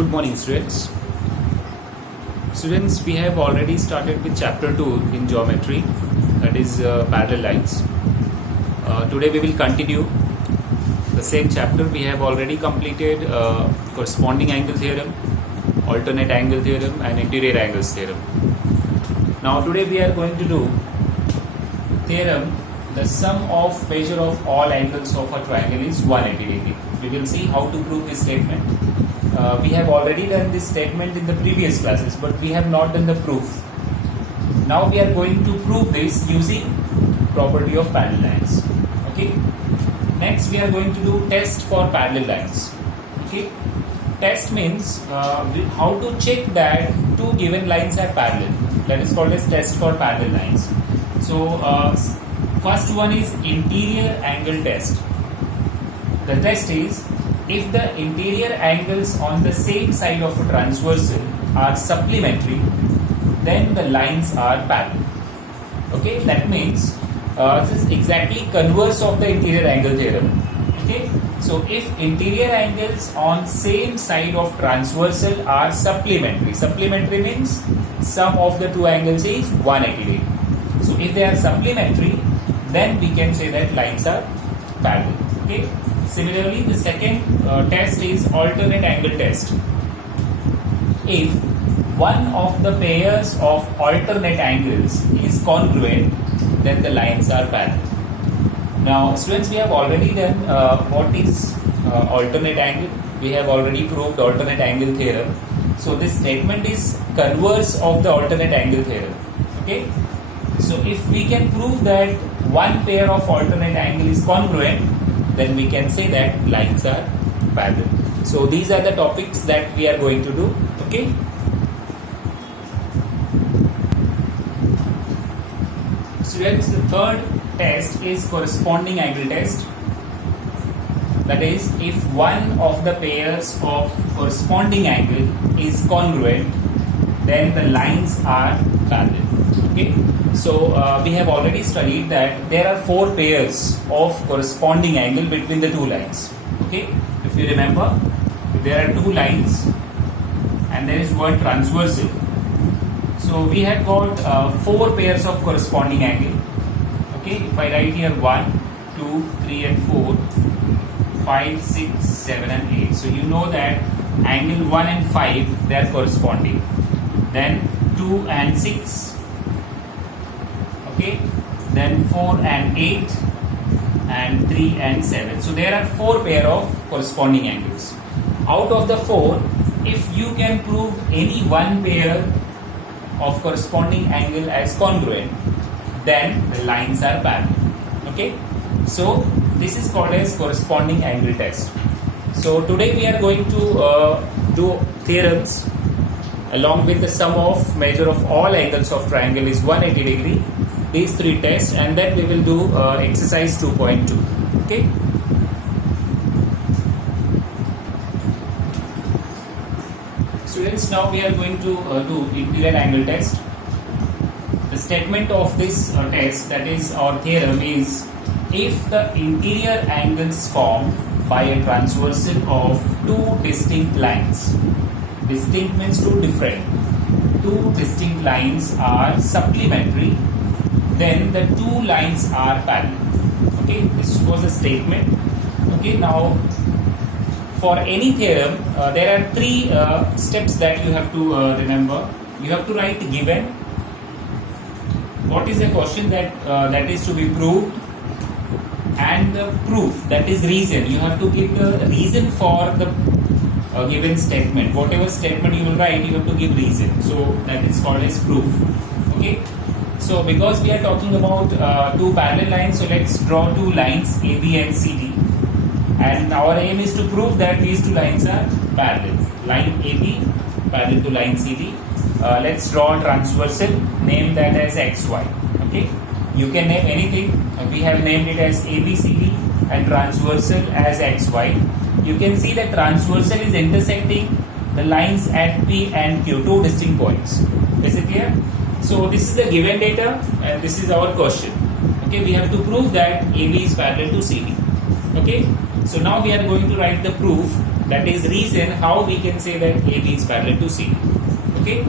Good morning, students. Students, we have already started with chapter 2 in geometry, that is parallel lines. Today we will continue the same chapter. We have already completed corresponding angle theorem, alternate angle theorem and interior angles theorem. Now today we are going to do theorem, the sum of measure of all angles of a triangle is 180 degree. We will see how to prove this statement. We have already done this statement in the previous classes, but we have not done the proof. Now we are going to prove this using property of parallel lines. Okay. Next we are going to do test for parallel lines. Okay. Test means how to check that two given lines are parallel. That is called as test for parallel lines. So first one is interior angle test. The test is if the interior angles on the same side of a transversal are supplementary, then the lines are parallel. Okay, that means this is exactly converse of the interior angle theorem. Okay, so if interior angles on same side of transversal are supplementary, supplementary means sum of the two angles is 180 degree. So if they are supplementary, then we can say that lines are parallel. Okay. Similarly, the second test is alternate angle test. If one of the pairs of alternate angles is congruent, then the lines are parallel. Now, students, we have already done what is alternate angle. We have already proved alternate angle theorem. So, this statement is converse of the alternate angle theorem. Okay. So, if we can prove that one pair of alternate angle is congruent, then we can say that lines are parallel. So these are the topics that we are going to do. Okay. Students, the third test is corresponding angle test. That is, if one of the pairs of corresponding angle is congruent, then the lines are parallel. Okay. So we have already studied that there are four pairs of corresponding angle between the two lines. Okay, if you remember, there are two lines and there is one transversal. So we have got four pairs of corresponding angle. Okay, if I write here 1, 2, 3 and 4, 5, 6, 7 and 8. So you know that angle 1 and 5 they are corresponding. Then 2 and 6. Okay, then 4 and 8 and 3 and 7. So there are four pair of corresponding angles. Out of the four, if you can prove any one pair of corresponding angle as congruent, then the lines are parallel. Okay, so this is called as corresponding angle test. So today we are going to do theorems along with the sum of measure of all angles of triangle is 180 degree. These three tests, and then we will do exercise 2.2. Okay. Students, now we are going to do interior angle test. The statement of this test, that is our theorem, is if the interior angles formed by a transversal of two distinct lines, distinct means two different, two distinct lines are supplementary, then the two lines are parallel. Okay, this was a statement. Okay, now for any theorem, there are three steps that you have to remember. You have to write given. What is the question that is to be proved, and the proof, that is reason. You have to give the reason for the given statement. Whatever statement you will write, you have to give reason. So that is called as proof. Okay. So because we are talking about two parallel lines, so let's draw two lines AB and CD, and our aim is to prove that these two lines are parallel. Line AB parallel to line CD. Let's draw a transversal, name that as XY. Okay, you can name anything. We have named it as ABCD and transversal as XY. You can see that transversal is intersecting the lines at P and Q, two distinct points. Is it clear? So this is the given data and this is our question. Okay, we have to prove that AB is parallel to CD. Okay, So now we are going to write the proof, that is reason how we can say that AB is parallel to CD. Okay.